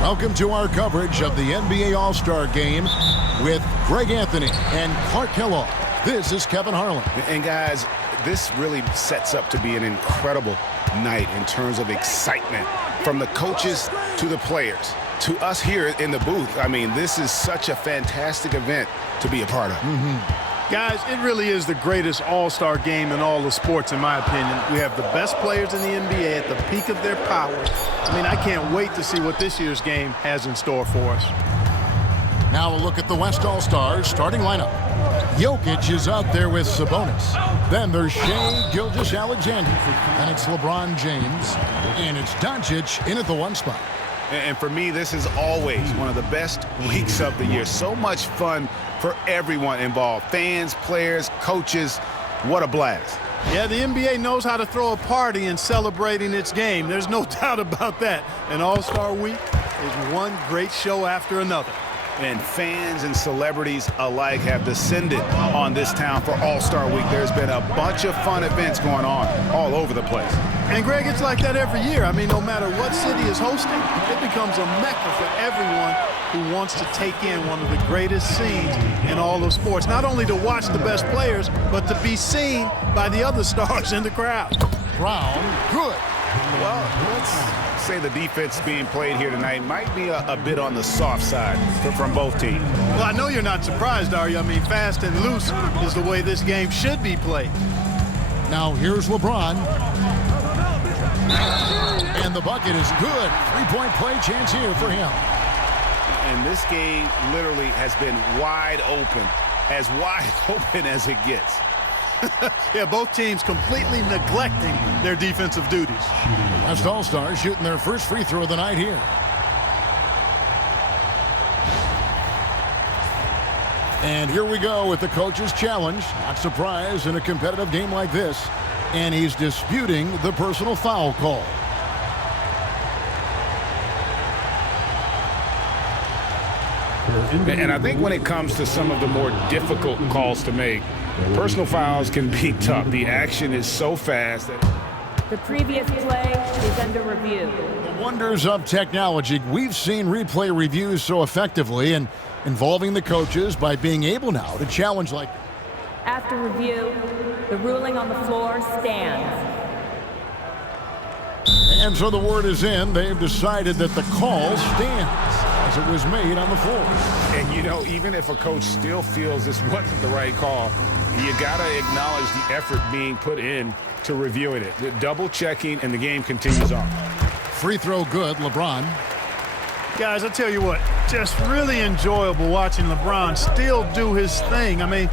Welcome to our coverage of the NBA All-Star Game with Greg Anthony and Clark Kellogg. This is Kevin Harlan. And guys, this really sets up to be an incredible night in terms of excitement from the coaches to the players to us here in the booth. I mean, this is such a fantastic event to be a part of. Guys, it really is the greatest all-star game in all the sports, in my opinion. We have the best players in the NBA at the peak of their powers. I mean, I can't wait to see what this year's game has in store for us. Now a look at the West All-Stars starting lineup. Jokic is out there with Sabonis. Then there's Shai Gilgeous-Alexander. And it's LeBron James. And it's Doncic in at the 1 spot. And for me, this is always one of the best weeks of the year. So much fun for everyone involved. Fans, players, coaches. What a blast. Yeah, the NBA knows how to throw a party in celebrating its game. There's no doubt about that. And All-Star Week is one great show after another. And fans and celebrities alike have descended on this town for All-Star Week. There's been a bunch of fun events going on all over the place. And, Greg, it's like that every year. I mean, no matter what city is hosting, it becomes a mecca for everyone who wants to take in one of the greatest scenes in all of sports. Not only to watch the best players, but to be seen by the other stars in the crowd. Brown, good. Well, let's say the defense being played here tonight might be a bit on the soft side from both teams. Well, I know you're not surprised, are you? I mean, fast and loose is the way this game should be played. Now here's LeBron. And the bucket is good. Three-point play chance here for him. And this game literally has been wide open as it gets. Yeah, both teams completely neglecting their defensive duties. West All-Stars shooting their first free throw of the night here. And here we go with the coach's challenge. Not surprised in a competitive game like this. And he's disputing the personal foul call. And I think when it comes to some of the more difficult calls to make, personal fouls can be tough. The action is so fast that the previous play is under review. The wonders of technology. We've seen replay reviews so effectively and involving the coaches by being able now to challenge like. After review, the ruling on the floor stands. And so the word is in. They've decided that the call stands as it was made on the floor. And, you know, even if a coach still feels this wasn't the right call, you got to acknowledge the effort being put in to reviewing it. The double checking, and the game continues on. Free throw good, LeBron. Guys, I tell you what, just really enjoyable watching LeBron still do his thing. I mean,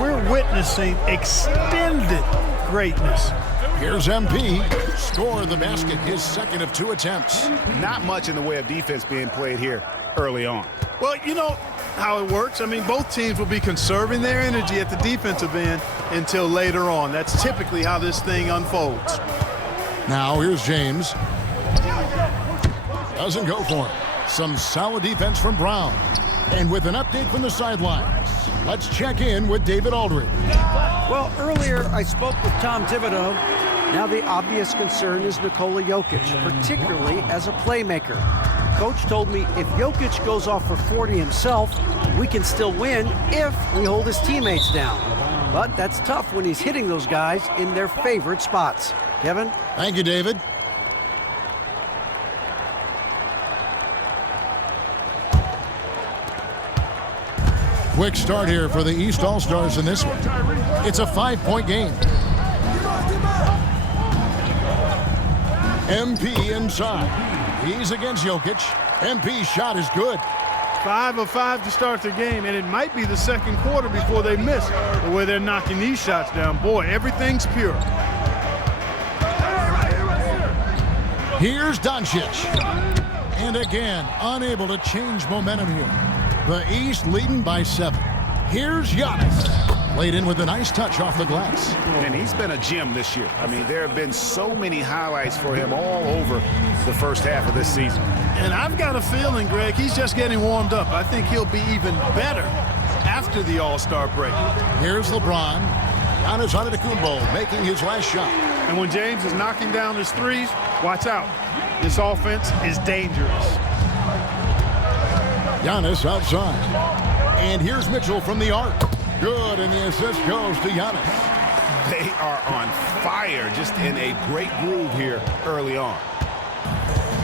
we're witnessing extended greatness. Here's MP. Score the basket, his second of 2 attempts. Not much in the way of defense being played here early on. Well, you know how it works. I mean, both teams will be conserving their energy at the defensive end until later on. That's typically how this thing unfolds. Now here's James. Doesn't go for it. Some solid defense from Brown. And with an update from the sidelines, let's check in with David Aldridge. Well, earlier I spoke with Tom Thibodeau. Now the obvious concern is Nikola Jokic, particularly as a playmaker. Coach told me if Jokic goes off for 40 himself, we can still win if we hold his teammates down. But that's tough when he's hitting those guys in their favorite spots. Kevin? Thank you, David. Quick start here for the East All-Stars in this one. It's a 5-point game. MP inside. He's against Jokic. MP's shot is good. 5 of 5 to start the game, and it might be the second quarter before they miss the way they're knocking these shots down. Boy, everything's pure. Here's Doncic. And again, unable to change momentum here. The East leading by 7. Here's Giannis. Laid in with a nice touch off the glass. And he's been a gem this year. I mean, there have been so many highlights for him all over the first half of this season. And I've got a feeling, Greg, he's just getting warmed up. I think he'll be even better after the All-Star break. Here's LeBron. Giannis Antetokounmpo making his last shot. And when James is knocking down his threes, watch out. This offense is dangerous. Giannis outside. And here's Mitchell from the arc. Good, and the assist goes to Giannis. They are on fire, just in a great groove here early on.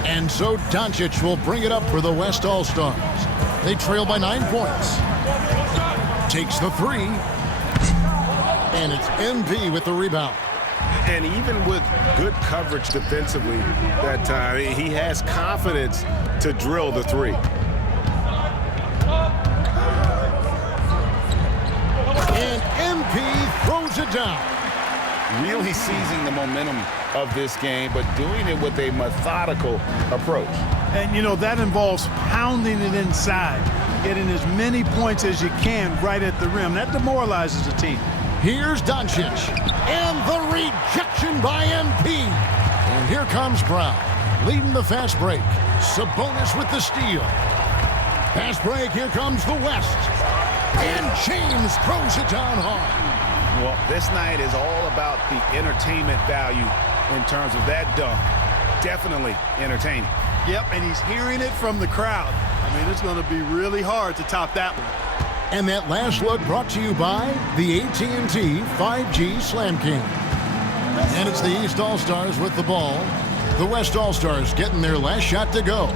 And so Doncic will bring it up for the West All-Stars. They trail by 9 points. Takes the 3. And it's MP with the rebound. And even with good coverage defensively that time, he has confidence to drill the 3. And MP throws it down. Really seizing the momentum of this game, but doing it with a methodical approach. And, you know, that involves pounding it inside, getting as many points as you can right at the rim. That demoralizes the team. Here's Doncic. And the rejection by MP. And here comes Brown, leading the fast break. Sabonis with the steal. Fast break, here comes the West. And James throws it down hard. Well, this night is all about the entertainment value in terms of that dunk. Definitely entertaining. Yep, and he's hearing it from the crowd. I mean, it's going to be really hard to top that one. And that last look brought to you by the AT&T 5G Slam King. And it's the East All-Stars with the ball. The West All-Stars getting their last shot to go.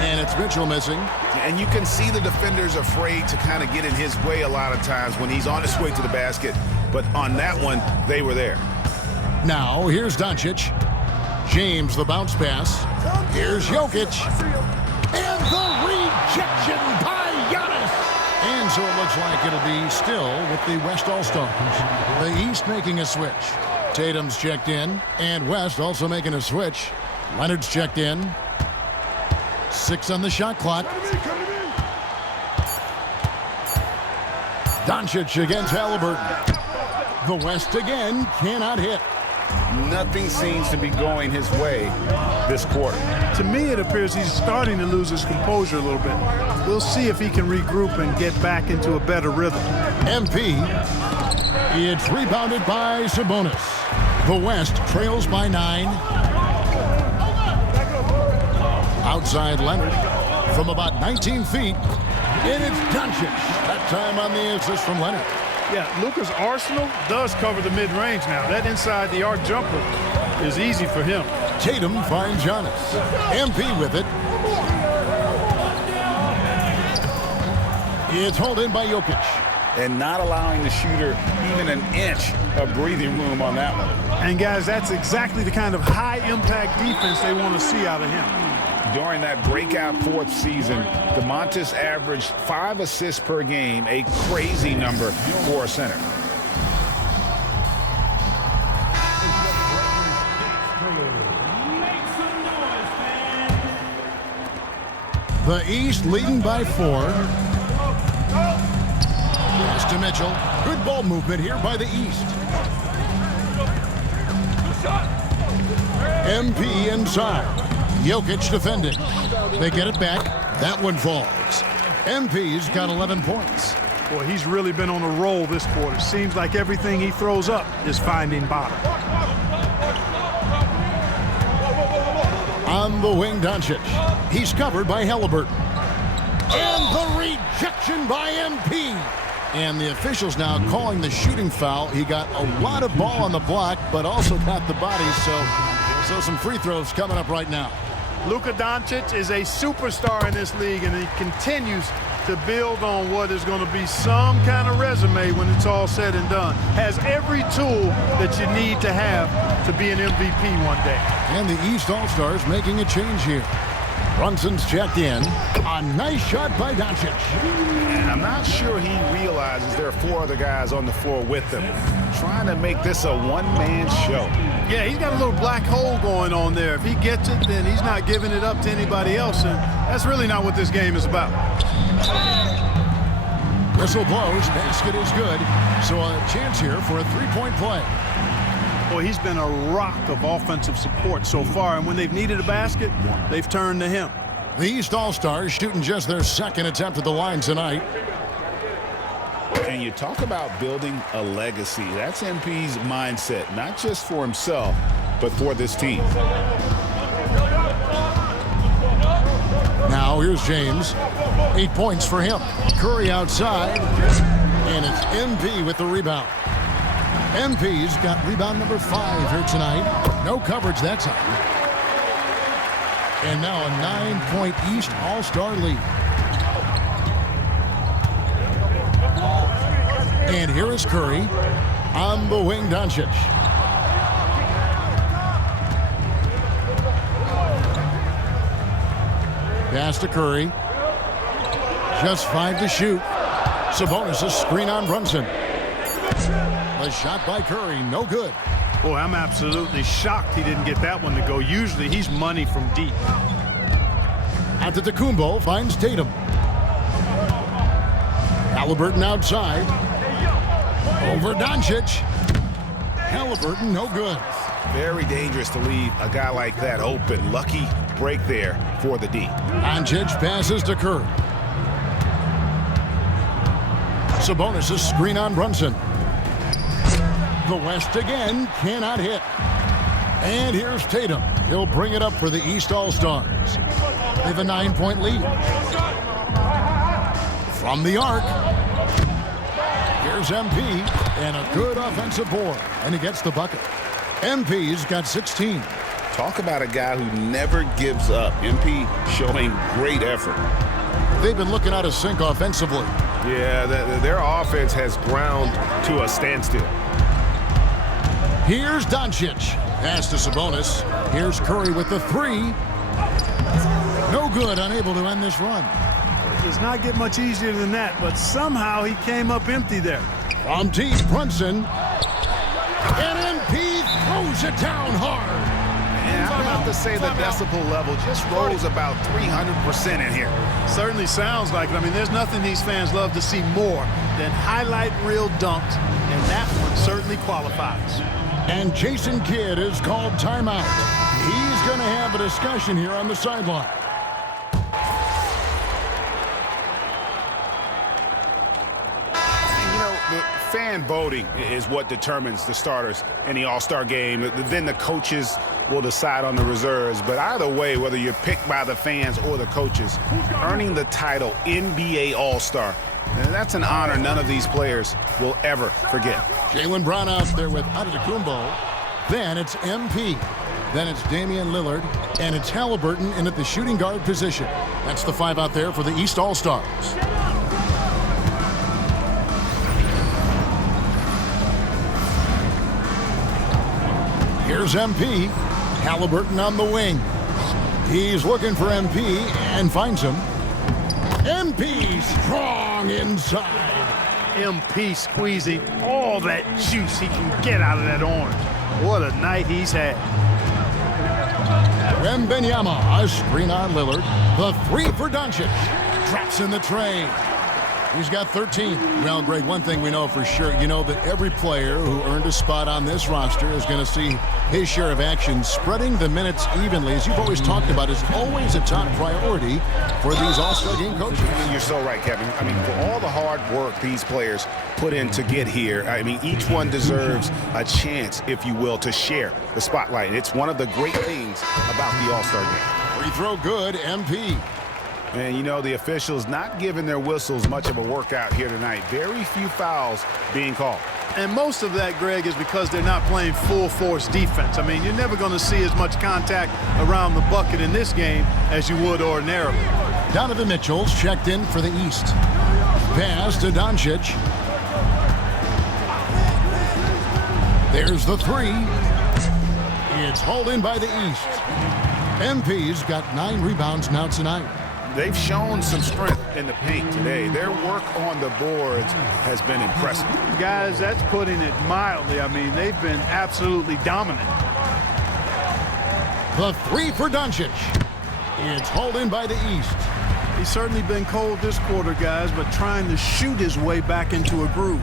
And it's Mitchell missing. And you can see the defenders afraid to kind of get in his way a lot of times when he's on his way to the basket. But on that one, they were there. Now, here's Doncic. James, the bounce pass. Here's Jokic. And the rejection by Giannis. And so it looks like it'll be still with the West All-Stars. The East making a switch. Tatum's checked in. And West also making a switch. Leonard's checked in. 6 on the shot clock. Doncic against Halliburton. The West again cannot hit. Nothing seems to be going his way this quarter. To me, it appears he's starting to lose his composure a little bit. We'll see if he can regroup and get back into a better rhythm. MP. It's rebounded by Sabonis. The West trails by 9. Outside Leonard from about 19 feet. And it's Doncic. That time on the assist from Leonard. Yeah, Luka's arsenal does cover the mid-range now. That inside the arc jumper is easy for him. Tatum finds Giannis. MP with it. It's hauled in by Jokic. And not allowing the shooter even an inch of breathing room on that one. And guys, that's exactly the kind of high-impact defense they want to see out of him. During that breakout 4th season, DeMontis averaged 5 assists per game, a crazy number for a center. The East leading by 4. Pass to Mitchell. Good ball movement here by the East. MP inside. Jokic defending. They get it back. That one falls. MP's got 11 points. Boy, he's really been on a roll this quarter. Seems like everything he throws up is finding bottom. On the wing, Doncic. He's covered by Halliburton. And the rejection by MP. And the officials now calling the shooting foul. He got a lot of ball on the block, but also got the body, so some free throws coming up right now. Luka Doncic is a superstar in this league, and he continues to build on what is going to be some kind of resume when it's all said and done. Has every tool that you need to have to be an MVP one day. And the East All-Stars making a change here. Brunson's checked in. A nice shot by Doncic. And I'm not sure he realizes there are 4 other guys on the floor with him, trying to make this a one-man show. Yeah, he's got a little black hole going on there. If he gets it, then he's not giving it up to anybody else, and that's really not what this game is about. Whistle blows. Basket is good. So a chance here for a three-point play. Well, he's been a rock of offensive support so far, and when they've needed a basket, they've turned to him. The East All-Stars shooting just their second attempt at the line tonight. And you talk about building a legacy. That's MP's mindset, not just for himself, but for this team. Now here's James. 8 points for him. Curry outside. And it's MP with the rebound. MP's got rebound number 5 here tonight. No coverage that time. And now a 9-point East All-Star lead. And here is Curry on the wing. Doncic. Pass to Curry. Just 5 to shoot. Sabonis a screen on Brunson. The shot by Curry, no good. Boy, I'm absolutely shocked he didn't get that one to go. Usually he's money from deep. Antetokounmpo finds Tatum. Halliburton outside. Over Doncic. Halliburton, no good. Very dangerous to leave a guy like that open. Lucky break there for the D. Doncic passes to Curry. Sabonis a screen on Brunson. The West again cannot hit. And here's Tatum. He'll bring it up for the East All-Stars. They have a 9-point lead. From the arc. Here's MP. And a good offensive board. And he gets the bucket. MP's got 16. Talk about a guy who never gives up. MP showing great effort. They've been looking out of sync offensively. Yeah, their offense has ground to a standstill. Here's Doncic. Pass to Sabonis. Here's Curry with the 3. No good, unable to end this run. It does not get much easier than that, but somehow he came up empty there. From deep, Brunson. And MP throws it down hard. And I have to say the decibel level just rose about 300% in here. Certainly sounds like it. I mean, there's nothing these fans love to see more than highlight reel dunks, and that one certainly qualifies. And Jason Kidd is called timeout. He's going to have a discussion here on the sideline. You know, the fan voting is what determines the starters in the All-Star game. Then the coaches will decide on the reserves. But either way, whether you're picked by the fans or the coaches, earning the title NBA All-Star, that's an honor none of these players will ever forget. Jaylen Brown out there with Antetokounmpo. Then it's MP. Then it's Damian Lillard. And it's Halliburton in at the shooting guard position. That's the 5 out there for the East All-Stars. Here's MP. Halliburton on the wing. He's looking for MP and finds him. MP strong inside. MP squeezing all that juice he can get out of that orange. What a night he's had. Wembanyama, a screen on Lillard. The 3 for Doncic. Traps in the tray. He's got 13. Well, Greg, one thing we know for sure, you know that every player who earned a spot on this roster is going to see his share of action. Spreading the minutes evenly, as you've always talked about, is always a top priority for these All-Star game coaches. You're so right, Kevin. I mean, for all the hard work these players put in to get here, I mean, each one deserves a chance, if you will, to share the spotlight. It's one of the great things about the All-Star game. Free throw good, MP. And, you know, the officials not giving their whistles much of a workout here tonight. Very few fouls being called. And most of that, Greg, is because they're not playing full-force defense. I mean, you're never going to see as much contact around the bucket in this game as you would ordinarily. Donovan Mitchell's checked in for the East. Pass to Doncic. There's the 3. It's hauled in by the East. MP's got 9 rebounds now tonight. They've shown some strength in the paint today. Their work on the boards has been impressive. Guys, that's putting it mildly. I mean, they've been absolutely dominant. The 3 for Doncic. It's hauled in by the East. He's certainly been cold this quarter, guys, but trying to shoot his way back into a groove.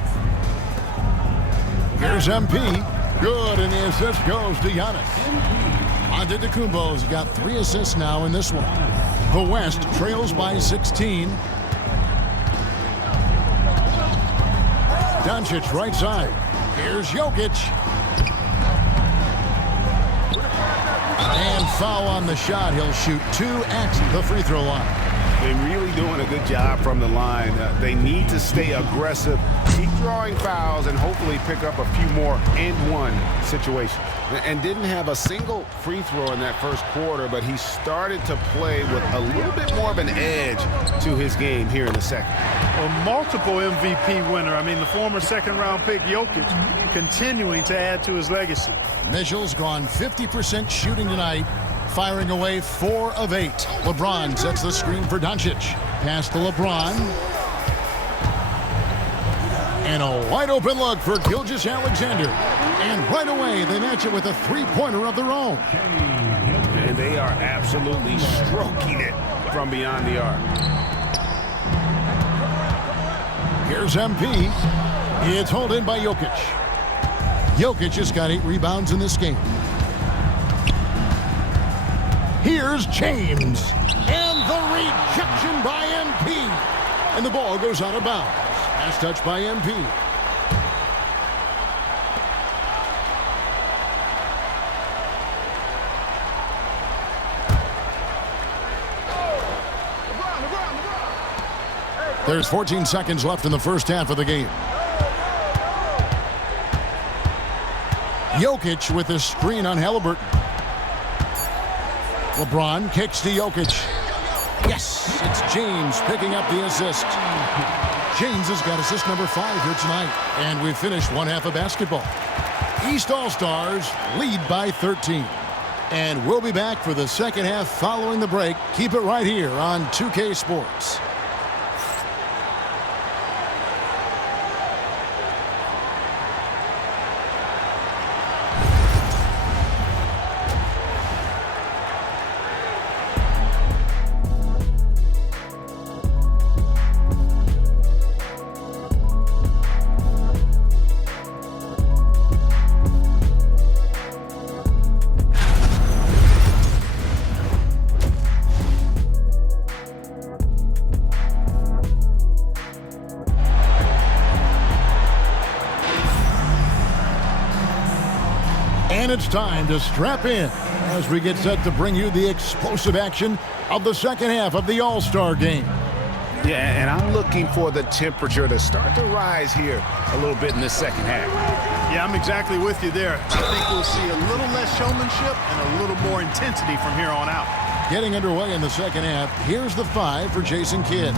Here's MP. Good, and the assist goes to Giannis. Antetokounmpo's got 3 assists now in this one. The West trails by 16. Doncic right side. Here's Jokic. And foul on the shot. He'll shoot 2 at the free throw line. They're really doing a good job from the line. They need to stay aggressive, keep drawing fouls, and hopefully pick up a few more and-one situations. And didn't have a single free throw in that first quarter, but he started to play with a little bit more of an edge to his game here in the second. A multiple MVP winner. I mean, the former second-round pick Jokic continuing to add to his legacy. Mitchell's gone 50% shooting tonight, firing away 4 of 8. LeBron sets the screen for Doncic. Pass to LeBron. And a wide open look for Gilgeous-Alexander. And right away, they match it with a 3-pointer of their own. And they are absolutely stroking it from beyond the arc. Here's MP. It's hauled in by Jokic. Jokic has got 8 rebounds in this game. Here's James. And the rejection by MP. And the ball goes out of bounds. Last touch by MP. There's 14 seconds left in the first half of the game. Jokic with a screen on Halliburton. LeBron kicks to Jokic. Yes, it's James picking up the assist. James has got assist number 5 here tonight. And we've finished one half of basketball. East All-Stars lead by 13. And we'll be back for the second half following the break. Keep it right here on 2K Sports. And it's time to strap in as we get set to bring you the explosive action of the second half of the All-Star game. Yeah, and I'm looking for the temperature to start to rise here a little bit in the second half. Yeah, I'm exactly with you there. I think we'll see a little less showmanship and a little more intensity from here on out. Getting underway in the second half, here's the 5 for Jason Kidd.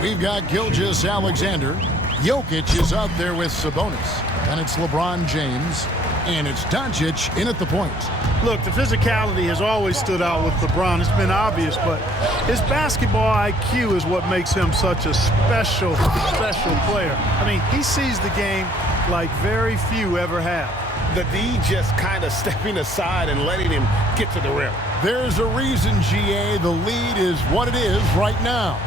We've got Gilgeous-Alexander. Jokic is out there with Sabonis. And it's LeBron James. And it's Doncic in at the point. Look, the physicality has always stood out with LeBron. It's been obvious, but his basketball IQ is what makes him such a special player. I mean, he sees the game like very few ever have. The D just kind of stepping aside and letting him get to the rim. There's a reason, GA, the lead is what it is right now.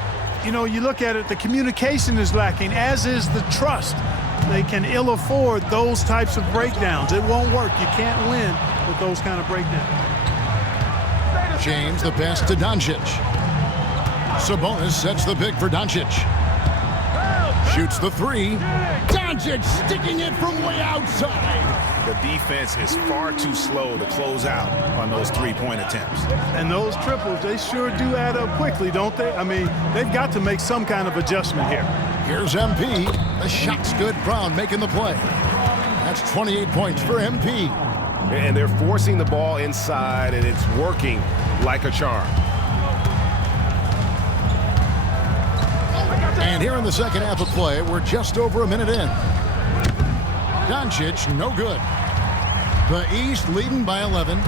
You know, you look at it, the communication is lacking, as is the trust. They can ill afford those types of breakdowns. It won't work. You can't win with those kind of breakdowns. James, the pass to Doncic. Sabonis sets the pick for Doncic. Shoots the 3. Doncic sticking it from way outside. The defense is far too slow to close out on those 3-point attempts. And those triples, they sure do add up quickly, don't they? I mean, they've got to make some kind of adjustment here. Here's MP. The shot's good. Brown making the play. That's 28 points for MP. And they're forcing the ball inside, and it's working like a charm. And here in the second half of play, we're just over a minute in. Doncic, no good. The East leading by 11.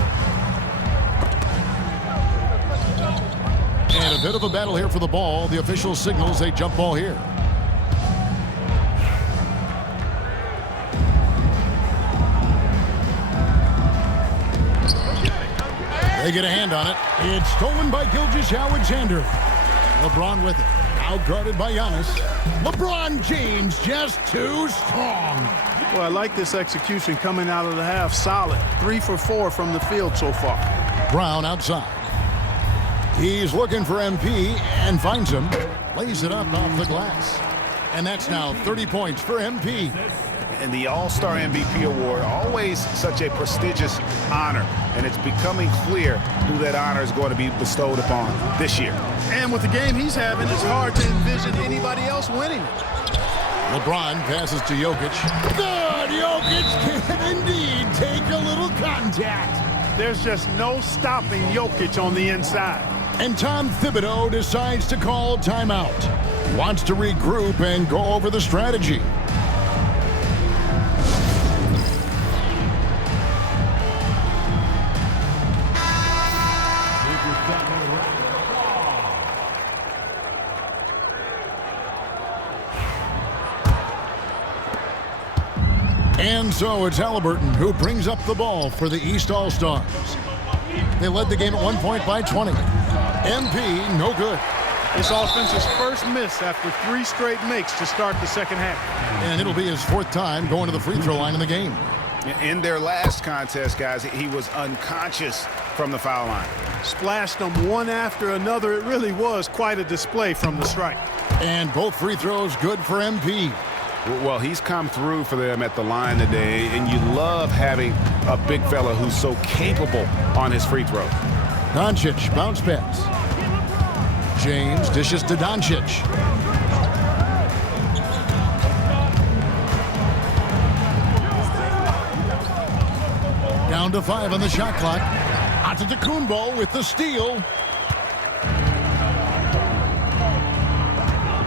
bit of a battle here for the ball. The official signals a jump ball here. They get a hand on it. It's stolen by Gilgeous-Alexander. LeBron with it. Outguarded by Giannis. LeBron James just too strong. Well, I like this execution coming out of the half. Solid. 3 for 4 from the field so far. Brown outside. He's looking for MP and finds him. Lays it up off the glass. And that's now 30 points for MP. And the All-Star MVP award, always such a prestigious honor. And it's becoming clear who that honor is going to be bestowed upon this year. And with the game he's having, it's hard to envision anybody else winning. LeBron passes to Jokic. Good! Jokic can indeed take a little contact. There's just no stopping Jokic on the inside. And Tom Thibodeau decides to call timeout. Wants to regroup and go over the strategy. And so it's Halliburton who brings up the ball for the East All-Stars. They led the game at 1 point by 20. MP, no good. This offense's first miss after 3 straight makes to start the second half. And it'll be his 4th time going to the free throw line in the game. In their last contest, guys, he was unconscious from the foul line. Splashed them one after another. It really was quite a display from the strike. And both free throws good for MP. Well, he's come through for them at the line today, and you love having a big fella who's so capable on his free throw. Doncic, bounce pass. James dishes to Doncic. Down to 5 on the shot clock. Antetokounmpo with the steal.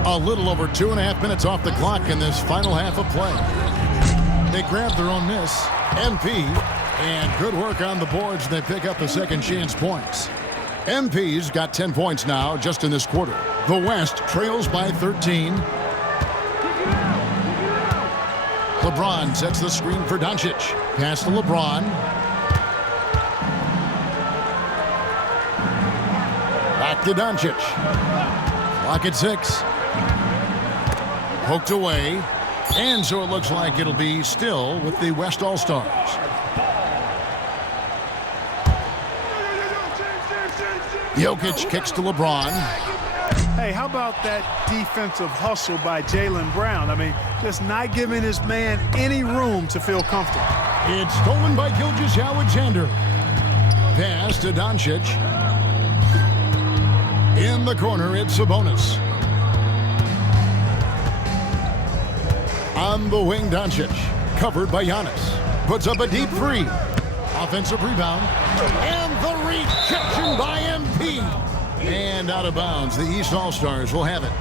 A little over 2.5 minutes off the clock in this final half of play. They grab their own miss. MP, and good work on the boards. They pick up the second chance points. MP's got 10 points now just in this quarter. The West trails by 13. LeBron sets the screen for Doncic. Pass to LeBron. Back to Doncic. Clock at 6. Poked away. And so it looks like it'll be still with the West All-Stars. Jokic kicks to LeBron. Hey, how about that defensive hustle by Jaylen Brown? I mean, just not giving his man any room to feel comfortable. It's stolen by Gilgeous-Alexander. Pass to Doncic. In the corner, it's Sabonis. On the wing, Doncic. Covered by Giannis. Puts up a deep 3. Offensive rebound. And the rejection by MP. And out of bounds. The East All-Stars will have it.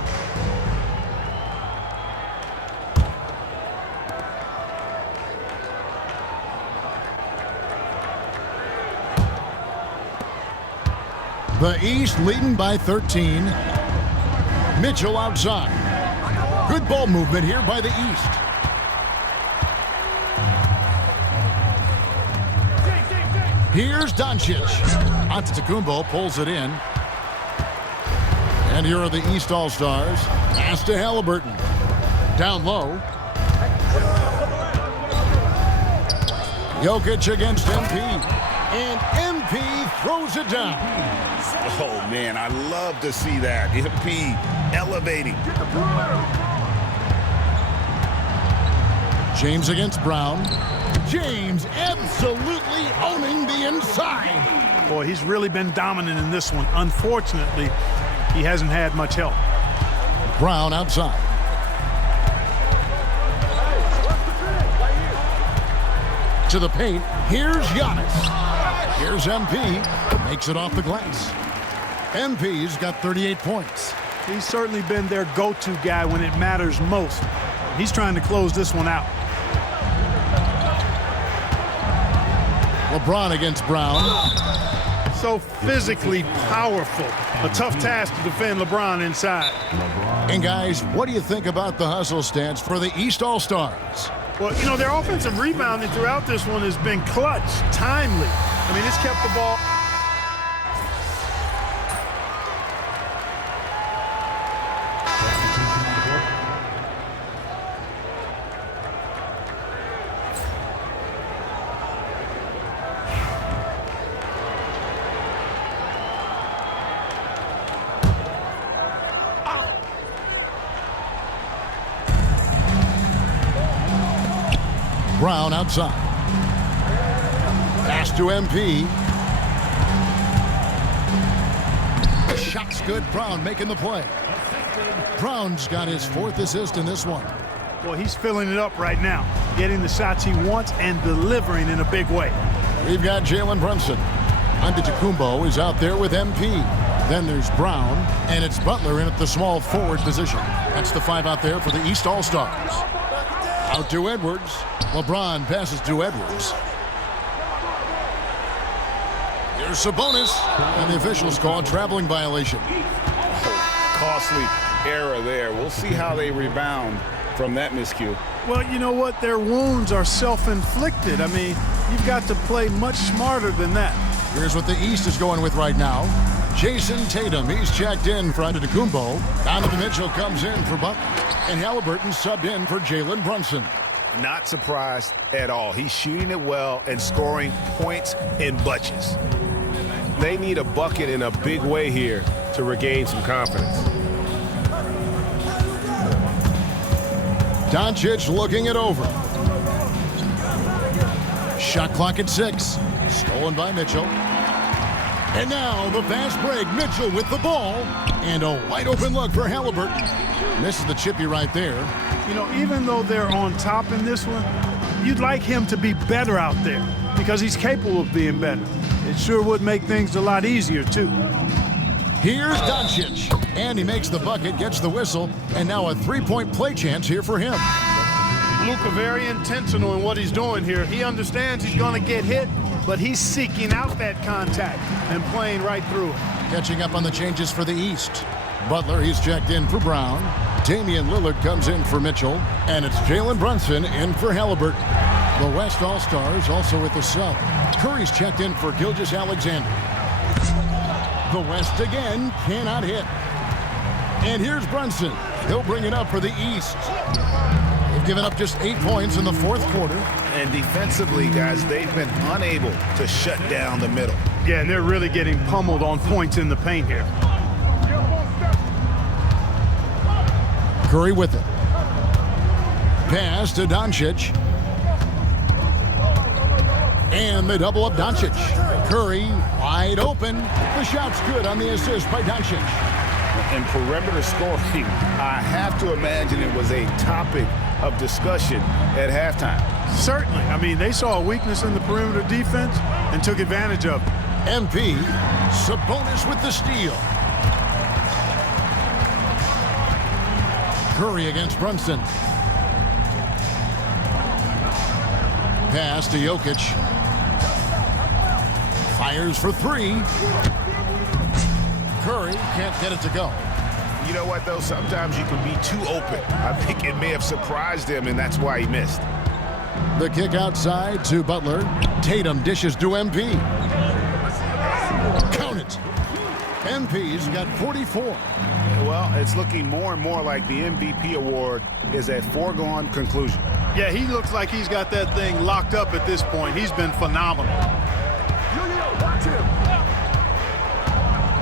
The East leading by 13. Mitchell outside. Good ball movement here by the East. Here's Doncic. Antetokounmpo pulls it in. And here are the East All-Stars. Pass to Halliburton. Down low. Jokic against MP. And MP throws it down. Oh, man, I love to see that. MP elevating. James against Brown. James absolutely owning the inside. Boy, he's really been dominant in this one. Unfortunately, he hasn't had much help. Brown outside. To the paint. Here's Giannis. Here's MP. Makes it off the glass. MP's got 38 points. He's certainly been their go-to guy when it matters most. He's trying to close this one out. LeBron against Brown. So physically powerful. A tough task to defend LeBron inside. And guys, what do you think about the hustle stats for the East All-Stars? Well, you know, their offensive rebounding throughout this one has been clutch, timely. I mean, it's kept the ball. Brown outside. Pass to MP. The shot's good. Brown making the play. Brown's got his 4th assist in this one. Well, he's filling it up right now, getting the shots he wants and delivering in a big way. We've got Jalen Brunson. Antetokounmpo is out there with MP. Then there's Brown, and it's Butler in at the small forward position. That's the 5 out there for the East All-Stars. Out to Edwards. LeBron passes to Edwards. Here's Sabonis, and the officials call a traveling violation. Costly error there. We'll see how they rebound from that miscue. Well, you know what? Their wounds are self-inflicted. I mean, you've got to play much smarter than that. Here's what the East is going with right now. Jayson Tatum, he's checked in for Antetokounmpo. Donovan Mitchell comes in for Butler. And Halliburton subbed in for Jalen Brunson. Not surprised at all. He's shooting it well and scoring points in bunches. They need a bucket in a big way here to regain some confidence. Doncic looking it over. Shot clock at 6. Stolen by Mitchell. And now the fast break. Mitchell with the ball. And a wide open look for Halliburton. Misses the chippy right there. You know, even though they're on top in this one, you'd like him to be better out there because he's capable of being better. It sure would make things a lot easier, too. Here's Doncic. And he makes the bucket, gets the whistle, and now a 3-point play chance here for him. Luka very intentional in what he's doing here. He understands he's going to get hit, but he's seeking out that contact and playing right through it. Catching up on the changes for the East. Butler, he's checked in for Brown. Damian Lillard comes in for Mitchell. And it's Jalen Brunson in for Halliburton. The West All-Stars also with the sub. Curry's checked in for Gilgeous-Alexander. The West again cannot hit. And here's Brunson. He'll bring it up for the East. They've given up just 8 points in the 4th quarter. And defensively, guys, they've been unable to shut down the middle. Yeah, and they're really getting pummeled on points in the paint here. Curry with it. Pass to Doncic. And they double up Doncic. Curry wide open. The shot's good on the assist by Doncic. And perimeter scoring, I have to imagine it was a topic of discussion at halftime. Certainly. I mean, they saw a weakness in the perimeter defense and took advantage of it. MP, Sabonis with the steal. Curry against Brunson. Pass to Jokic. Fires for 3. Curry can't get it to go. You know what, though? Sometimes you can be too open. I think it may have surprised him, and that's why he missed. The kick outside to Butler. Tatum dishes to MP. Count it. MP's got 44. Well, it's looking more and more like the MVP award is a foregone conclusion. Yeah, he looks like he's got that thing locked up at this point. He's been phenomenal.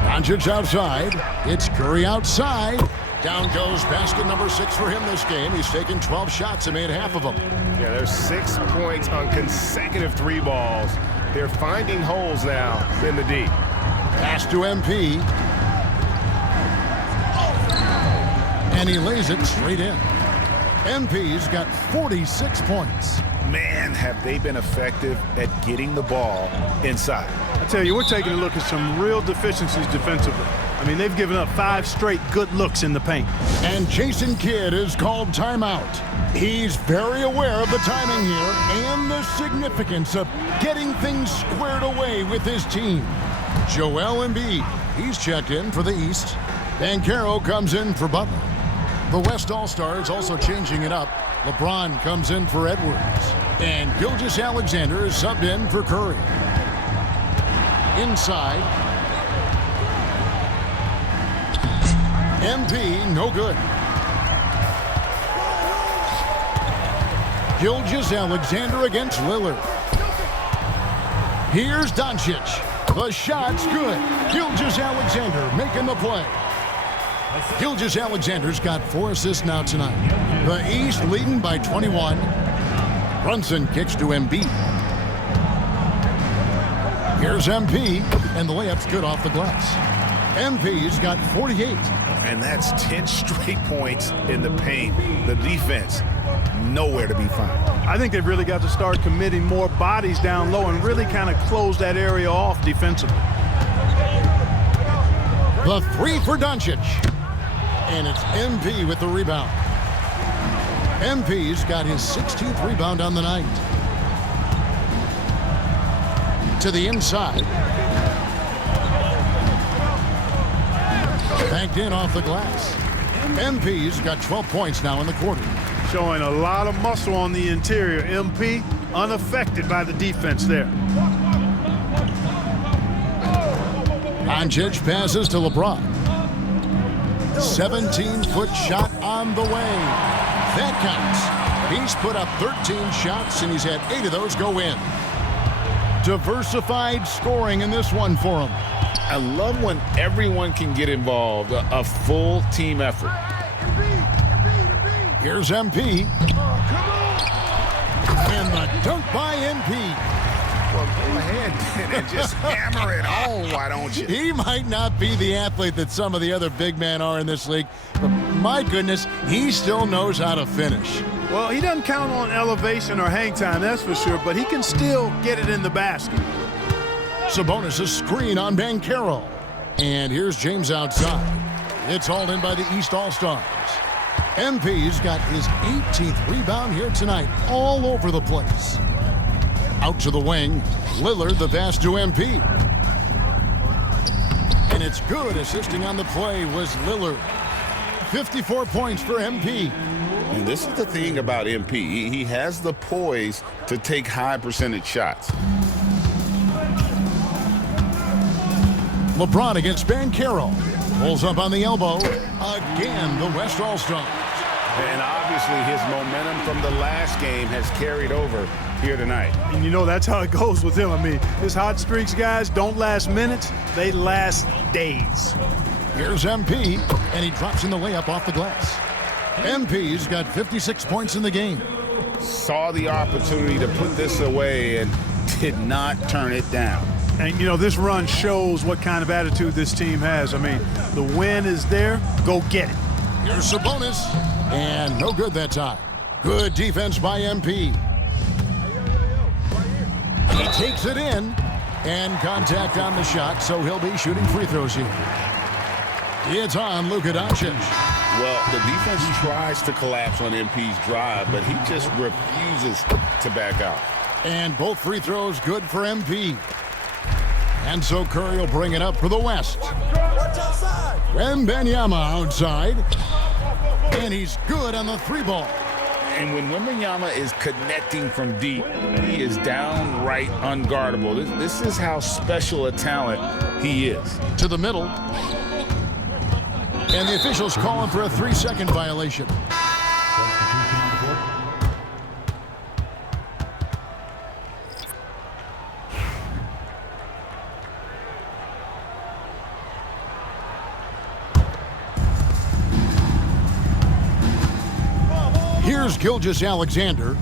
Doncic outside. It's Curry outside. Down goes basket number 6 for him this game. He's taken 12 shots and made half of them. Yeah, there's 6 points on consecutive 3 balls. They're finding holes now in the D. Pass to MP. And he lays it straight in. MP's got 46 points. Man, have they been effective at getting the ball inside. I tell you, we're taking a look at some real deficiencies defensively. I mean, they've given up 5 straight good looks in the paint. And Jason Kidd is called timeout. He's very aware of the timing here and the significance of getting things squared away with his team. Joel Embiid, He's checked in for the East. Banchero comes in for Butler. The West All-Stars also changing it up. LeBron comes in for Edwards. And Gilgeous-Alexander is subbed in for Curry. Inside. MP, no good. Gilgeous-Alexander against Lillard. Here's Doncic. The shot's good. Gilgeous-Alexander making the play. Gilgeous-Alexander's got 4 assists now tonight. The East leading by 21. Brunson kicks to Embiid. Here's MP, and the layup's good off the glass. MP's got 48. And that's 10 straight points in the paint. The defense, nowhere to be found. I think they've really got to start committing more bodies down low and really kind of close that area off defensively. The 3 for Doncic. And it's MP with the rebound. MP's got his 16th rebound on the night. To the inside. Banked in off the glass. MP's got 12 points now in the quarter. Showing a lot of muscle on the interior. MP unaffected by the defense there. Doncic passes to LeBron. 17-foot shot on the way. That counts. He's put up 13 shots, and he's had 8 of those go in. Diversified scoring in this one for him. I love when everyone can get involved, a full team effort. Here's MP. And the dunk by MP. Well, go ahead and just hammer it home, why don't you? He might not be the athlete that some of the other big men are in this league, but my goodness, he still knows how to finish. Well, he doesn't count on elevation or hang time, that's for sure, but he can still get it in the basket. Sabonis' screen on Banchero. And here's James outside. It's hauled in by the East All-Stars. MP's got his 18th rebound here tonight, all over the place. Out to the wing, Lillard the pass to MP. And it's good. Assisting on the play was Lillard. 54 points for MP. And this is the thing about MP. He has the poise to take high percentage shots. LeBron against Banchero. Pulls up on the elbow. Again, the West All-Stars. And obviously his momentum from the last game has carried over here tonight. And you know that's how it goes with him. I mean, his hot streaks, guys, don't last minutes. They last days. Here's MP, and he drops in the layup off the glass. MP's got 56 points in the game. Saw the opportunity to put this away and did not turn it down. And, you know, this run shows what kind of attitude this team has. I mean, the win is there. Go get it. Here's Sabonis, and no good that time. Good defense by MP. He takes it in, and contact on the shot, so he'll be shooting free throws here. It's on Luka Doncic. Well, the defense tries to collapse on MP's drive, but he just refuses to back out. And both free throws good for MP. And so Curry will bring it up for the West. Wembanyama outside. And he's good on the 3-ball. And when Wembanyama is connecting from deep, he is downright unguardable. This is how special a talent he is. To the middle. And the officials calling for a 3-second violation. Here's Gilgeous-Alexander.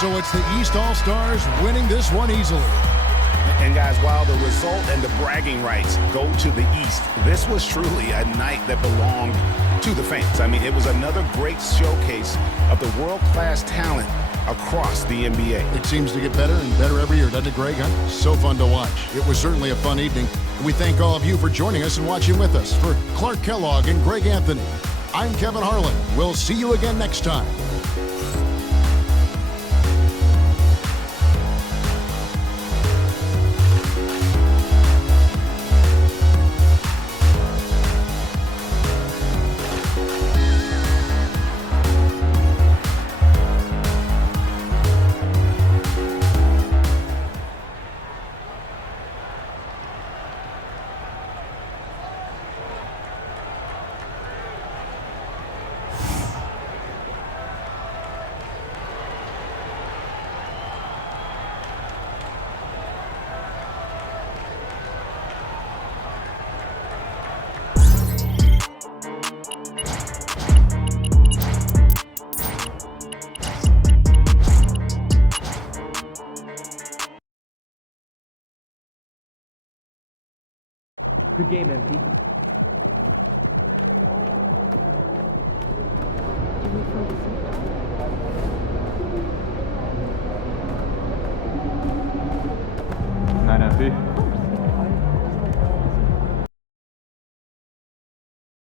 So it's the East All-Stars winning this one easily. And guys, while the result and the bragging rights go to the East, this was truly a night that belonged to the fans. I mean, it was another great showcase of the world-class talent across the NBA. It seems to get better and better every year, doesn't it, Greg? Huh? So fun to watch. It was certainly a fun evening. We thank all of you for joining us and watching with us. For Clark Kellogg and Greg Anthony, I'm Kevin Harlan. We'll see you again next time. Good game, MP. Night, MP.